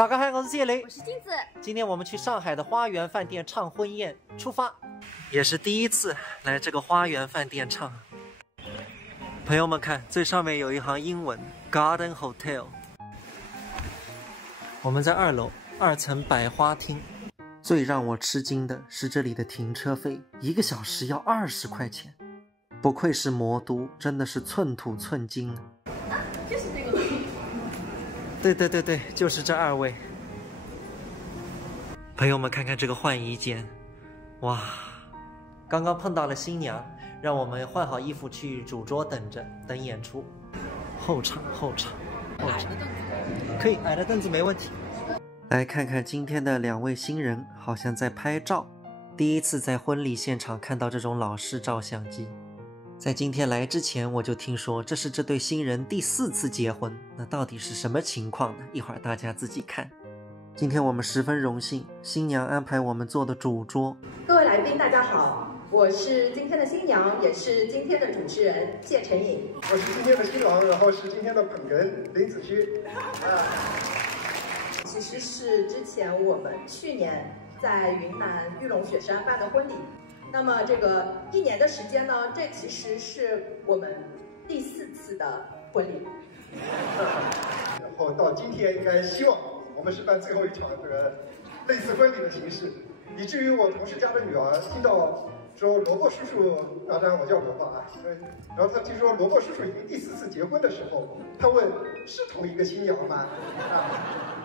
大家好，我是谢雷，我是镜子。今天我们去上海的花园饭店唱婚宴，出发。也是第一次来这个花园饭店唱。朋友们看，最上面有一行英文 Garden Hotel。我们在2楼2层百花厅。最让我吃惊的是这里的停车费，1个小时要20块钱。不愧是魔都，真的是寸土寸金。就是这个。对，就是这2位。朋友们看看这个换衣间，哇！刚刚碰到了新娘，让我们换好衣服去主桌等演出。后场，可以，矮的凳子没问题。来看看今天的2位新人，好像在拍照。第一次在婚礼现场看到这种老式照相机。在今天来之前，我就听说这是这对新人第4次结婚，那到底是什么情况呢？一会儿大家自己看。今天我们十分荣幸，新娘安排我们坐的主桌。各位来宾，大家好，我是今天的新娘，也是今天的主持人谢晨颖。我是今天的新郎，然后是今天的捧哏林子轩。其实是之前我们去年在云南玉龙雪山办的婚礼。那么这个1年的时间呢，这其实是我们第4次的婚礼。然后到今天，应该希望我们是办最后一场这个类似婚礼的形式，以至于我同事家的女儿听到说萝卜叔叔，当然我叫萝卜啊，然后他听说萝卜叔叔已经第4次结婚的时候，他问是同一个新娘吗？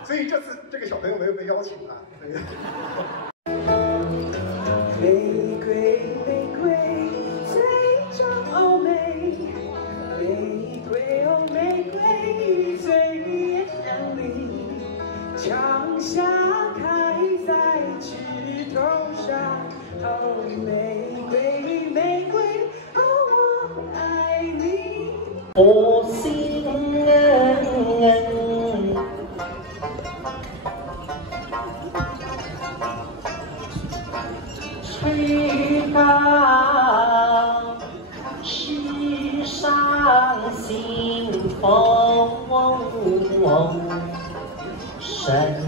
所以这次这个小朋友没有被邀请啊。玫瑰最娇美，玫瑰哦玫瑰最艳丽，墙下开在枝头上，哦玫瑰哦我爱你。我心吹到世上清风神。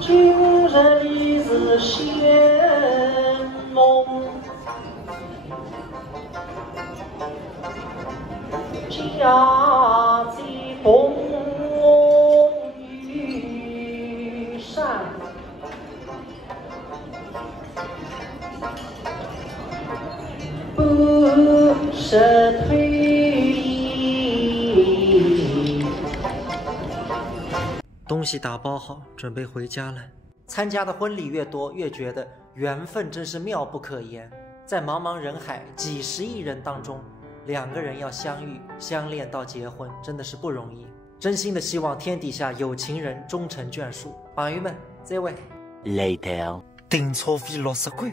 今日是仙梦，家祭风雨山，不舍退役。东西打包好，准备回家了。参加的婚礼越多，越觉得缘分真是妙不可言。在茫茫人海、几十亿人当中，2个人要相遇、相恋到结婚，真的是不容易。真心的希望天底下有情人终成眷属。朋友们，再会。Later，订车费60块。